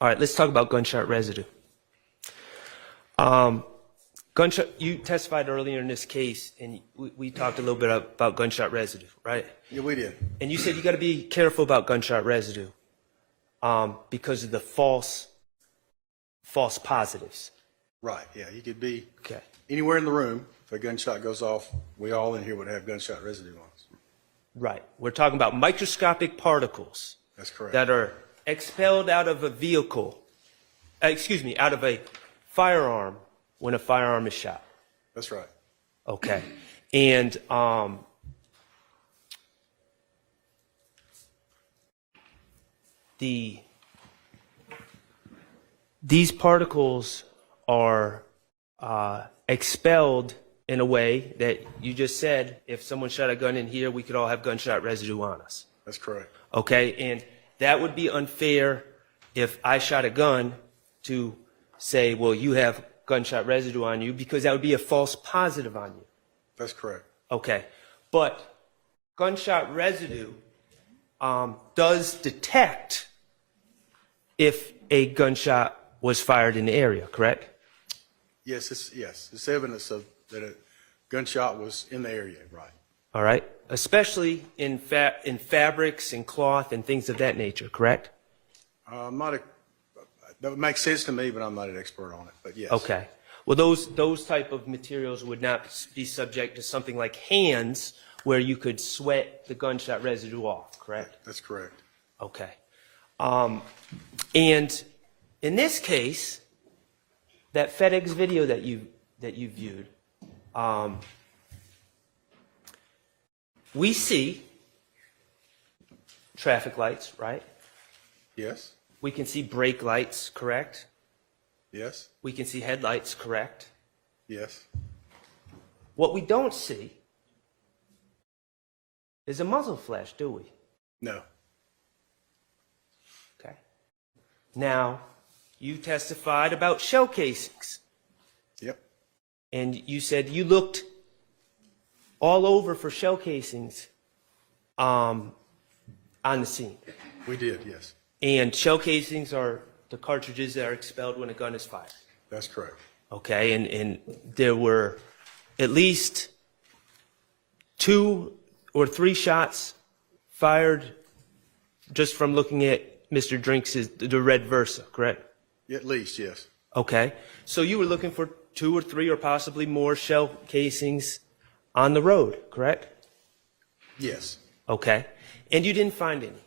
All right, let's talk about gunshot residue. You testified earlier in this case, and we talked a little bit about gunshot residue, right? Yeah, we did. And you said you got to be careful about gunshot residue because of the false positives. Right, yeah. You could be Okay. anywhere in the room. If a gunshot goes off, we all in here would have gunshot residue on us. Right. We're talking about microscopic particles. That's correct. That are expelled out of a vehicle, out of a firearm when a firearm is shot. That's right. Okay. And these particles are expelled in a way that you just said, if someone shot a gun in here, we could all have gunshot residue on us. That's correct. Okay, and that would be unfair if I shot a gun to say, well, you have gunshot residue on you, because that would be a false positive on you. That's correct. Okay, but gunshot residue does detect if a gunshot was fired in the area, correct? Yes, it's evidence of that a gunshot was in the area, right? All right, especially in fabrics and cloth and things of that nature, correct? That would make sense to me, but I'm not an expert on it. But yes. Okay. Well, those type of materials would not be subject to something like hands, where you could sweat the gunshot residue off, correct? That's correct. Okay. And in this case, that FedEx video that you viewed, we see traffic lights, right? Yes. We can see brake lights, correct? Yes. We can see headlights, correct? Yes. What we don't see is a muzzle flash, do we? No. Okay. Now, you testified about shell casings. Yep. And you said you looked all over for shell casings on the scene. We did, yes. And shell casings are the cartridges that are expelled when a gun is fired. That's correct. Okay, and there were at least 2 or 3 shots fired just from looking at Mr. Drinks' the red Versa, correct? At least, yes. Okay, so you were looking for 2 or 3 or possibly more shell casings on the road, correct? Yes. Okay, and you didn't find any?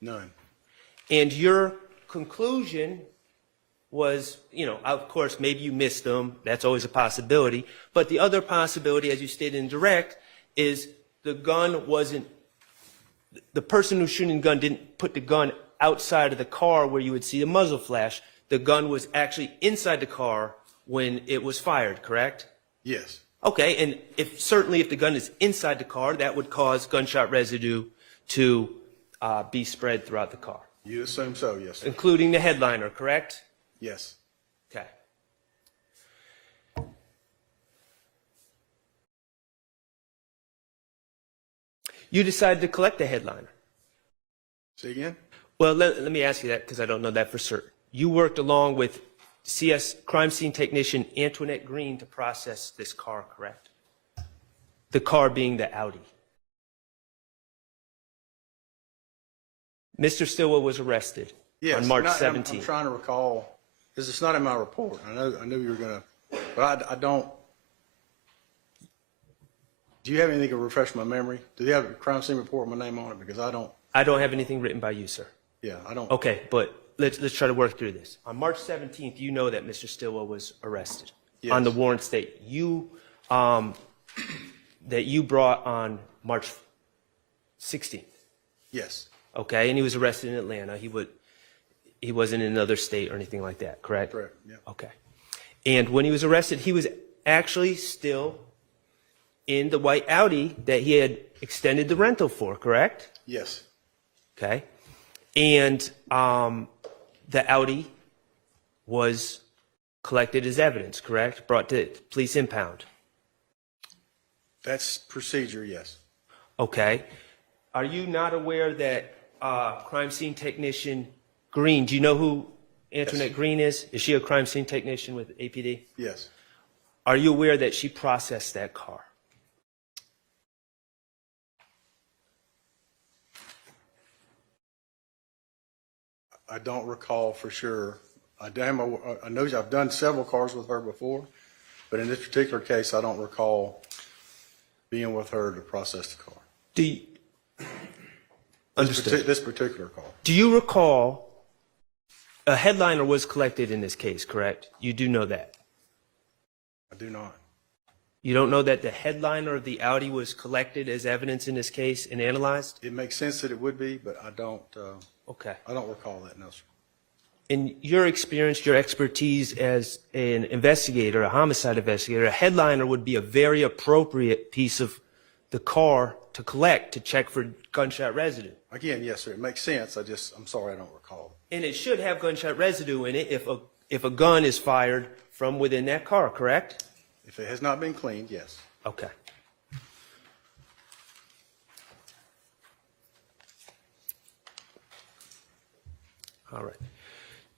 None. And your conclusion was, of course, maybe you missed them. That's always a possibility. But the other possibility, as you stated in direct, is the person who's shooting the gun didn't put the gun outside of the car where you would see the muzzle flash. The gun was actually inside the car when it was fired, correct? Yes. Okay, and certainly if the gun is inside the car, that would cause gunshot residue to be spread throughout the car. You assume so, yes. Including the headliner, correct? Yes. Okay. You decided to collect the headliner. Say again? Well, let me ask you that because I don't know that for certain. You worked along with CS crime scene technician Antoinette Green to process this car, correct? The car being the Audi. Mr. Stillwell was arrested on March 17th. I'm trying to recall, because it's not in my report. I knew you were going to, but I don't. Do you have anything to refresh my memory? Do you have a crime scene report with my name on it? Because I don't. I don't have anything written by you, sir. Yeah, I don't. Okay, but let's try to work through this. On March 17th, you know that Mr. Stillwell was arrested on the warrant state that you brought on March 16th. Yes. Okay, and he was arrested in Atlanta. He wasn't in another state or anything like that, correct? Correct, yeah. Okay. And when he was arrested, he was actually still in the white Audi that he had extended the rental for, correct? Yes. Okay. And the Audi was collected as evidence, correct? Brought to police impound. That's procedure, yes. Okay. Are you not aware that crime scene technician Green, do you know who Antoinette Green is? Is she a crime scene technician with APD? Yes. Are you aware that she processed that car? I don't recall for sure. I know I've done several cars with her before, but in this particular case, I don't recall being with her to process the car. Do you, understood. This particular car. Do you recall a headliner was collected in this case, correct? You do know that? I do not. You don't know that the headliner of the Audi was collected as evidence in this case and analyzed? It makes sense that it would be, but I don't Okay. recall that, no, sir. In your experience, your expertise as an investigator, a homicide investigator, a headliner would be a very appropriate piece of the car to collect to check for gunshot residue. Again, yes, sir. It makes sense. I'm sorry, I don't recall. And it should have gunshot residue in it if a gun is fired from within that car, correct? If it has not been cleaned, yes. Okay. All right.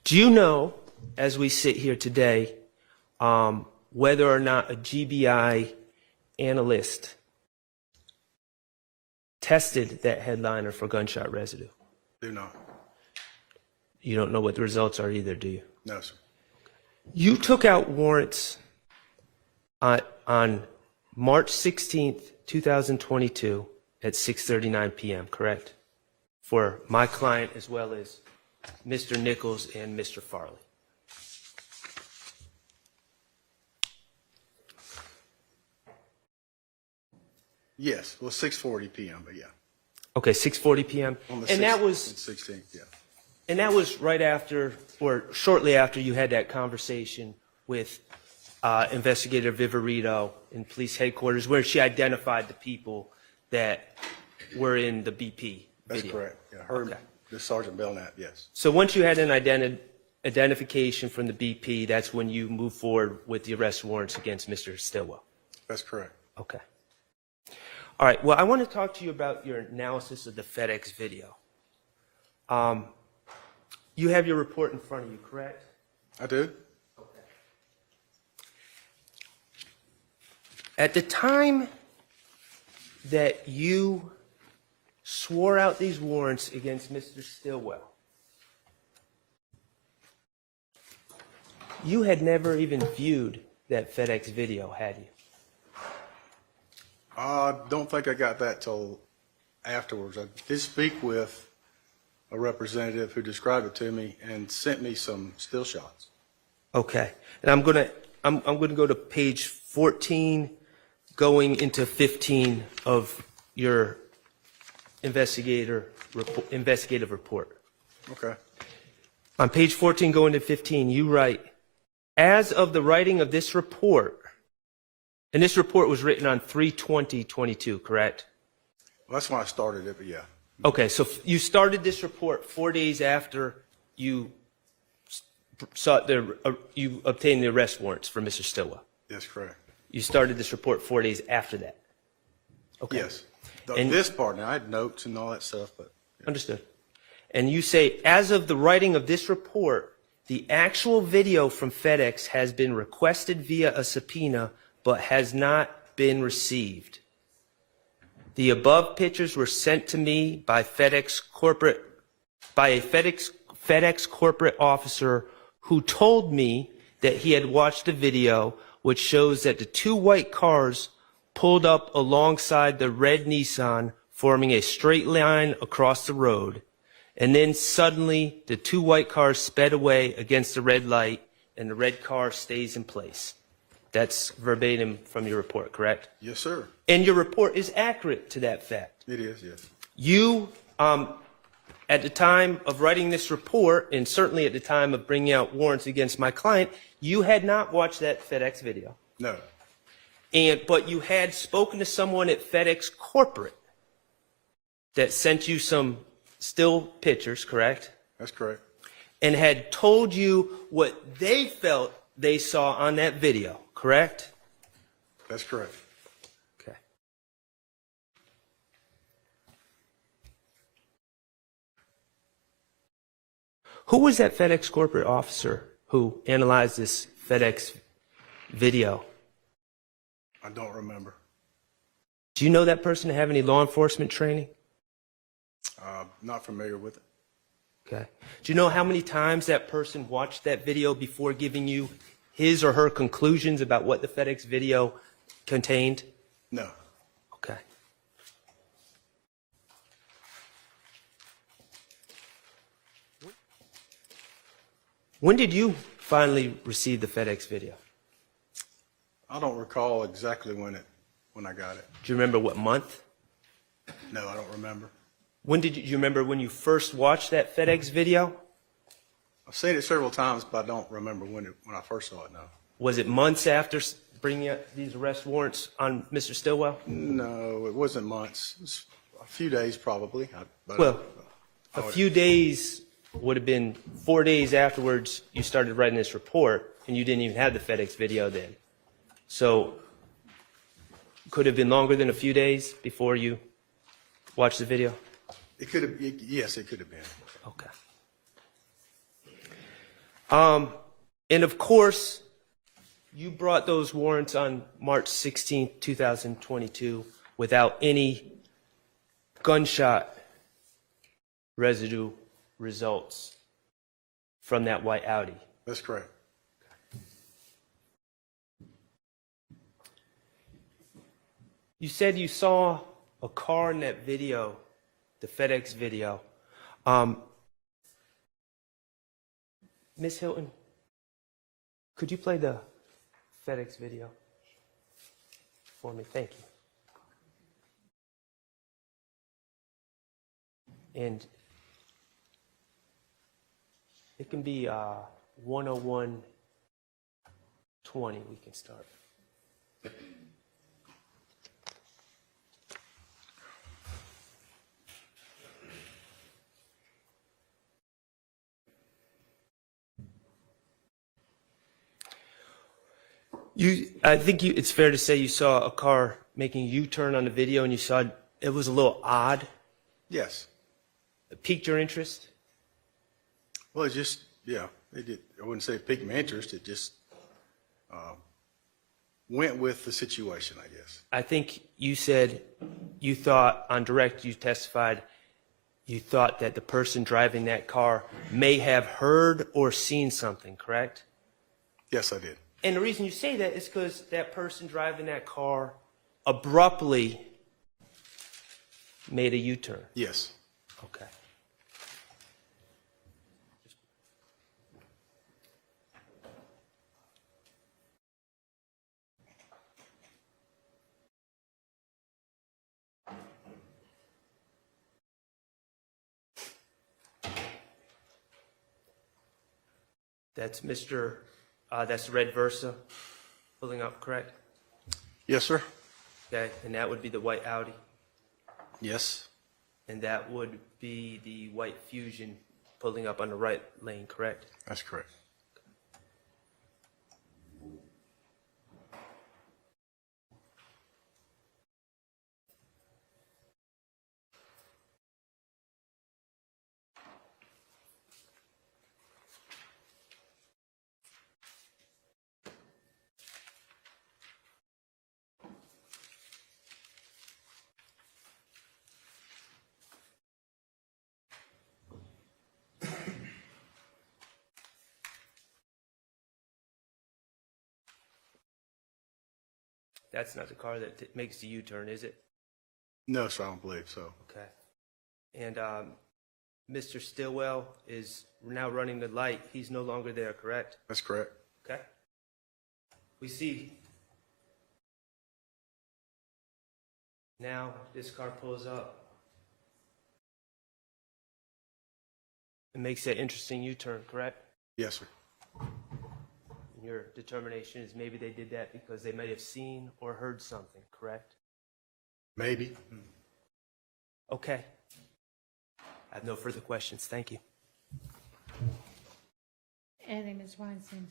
Do you know, as we sit here today, whether or not a GBI analyst tested that headliner for gunshot residue? Do not. You don't know what the results are either, do you? No, sir. You took out warrants on March 16th, 2022 at 6:39 p.m., correct? For my client as well as Mr. Nichols and Mr. Farley. Yes, well, 6:40 p.m., but yeah. Okay, 6:40 p.m. On the And that 16th, yeah. And that was right after, or shortly after, you had that conversation with Investigator Viverito in police headquarters, where she identified the people that were in the BP That's video. correct. Yeah, her, the Sergeant Belknap, yes. So once you had an identification from the BP, that's when you move forward with the arrest warrants against Mr. Stillwell. That's correct. Okay. All right. Well, I want to talk to you about your analysis of the FedEx video. You have your report in front of you, correct? I do. Okay. At the time that you swore out these warrants against Mr. Stillwell, you had never even viewed that FedEx video, had you? I don't think I got that till afterwards. I did speak with a representative who described it to me and sent me some still shots. Okay. And I'm gonna go to page 14, going into 15 of your investigative report. Okay. On page 14, going to 15, you write, as of the writing of this report, and this report was written on 3/20/22, correct? Well, that's when I started it, but yeah. Okay, so you started this report 4 days after you you obtained the arrest warrants for Mr. Stillwell. That's correct. You started this report 4 days after that. Okay. Yes. And- This part, now I had notes and all that stuff, but yeah. Understood. And you say, as of the writing of this report, the actual video from FedEx has been requested via a subpoena, but has not been received. The above pictures were sent to me by a FedEx corporate officer who told me that he had watched a video which shows that the two white cars pulled up alongside the red Nissan, forming a straight line across the road. And then suddenly the two white cars sped away against the red light and the red car stays in place. That's verbatim from your report, correct? Yes, sir. And your report is accurate to that fact. It is, yes. You, at the time of writing this report, and certainly at the time of bringing out warrants against my client, you had not watched that FedEx video. No. But you had spoken to someone at FedEx corporate that sent you some still pictures, correct? That's correct. And had told you what they felt they saw on that video, correct? That's correct. Okay. Who was that FedEx corporate officer who analyzed this FedEx video? I don't remember. Do you know that person to have any law enforcement training? Not familiar with it. Okay. Do you know how many times that person watched that video before giving you his or her conclusions about what the FedEx video contained? No. Okay. When did you finally receive the FedEx video? I don't recall exactly when I got it. Do you remember what month? No, I don't remember. When did you remember when you first watched that FedEx video? I've seen it several times, but I don't remember when I first saw it, no. Was it months after bringing up these arrest warrants on Mr. Stillwell? No, it wasn't months. It was a few days probably. Well, a few days would have been 4 days afterwards you started writing this report, and you didn't even have the FedEx video then. So could it have been longer than a few days before you watched the video? It could have, yes, it could have been. Okay. And of course, you brought those warrants on March 16, 2022, without any gunshot residue results from that white Audi. That's correct. You said you saw a car in that video, the FedEx video. Ms. Hilton, could you play the FedEx video for me? Thank you. And it can be 101:20. We can start. I think it's fair to say you saw a car making a U-turn on the video, and you saw it was a little odd. Yes. It piqued your interest? Well, it just, yeah, it did. I wouldn't say it piqued my interest. It just went with the situation, I guess. I think you said you thought, on direct, you testified, you thought that the person driving that car may have heard or seen something, correct? Yes, I did. And the reason you say that is because that person driving that car abruptly made a U-turn. Yes. Okay. That's that's the red Versa pulling up, correct? Yes, sir. Okay, and that would be the white Audi, Yes. and that would be the white Fusion pulling up on the right lane, correct? That's correct. That's not the car that makes the U-turn, is it? No, sir, I don't believe so. Okay. And Mr. Stillwell is now running the light. He's no longer there, correct? That's correct. Okay. We see now this car pulls up and makes that interesting U-turn, correct? Yes, sir. And your determination is maybe they did that because they may have seen or heard something, correct? Maybe. Okay. I have no further questions. Thank you. And Ms. Weinstein.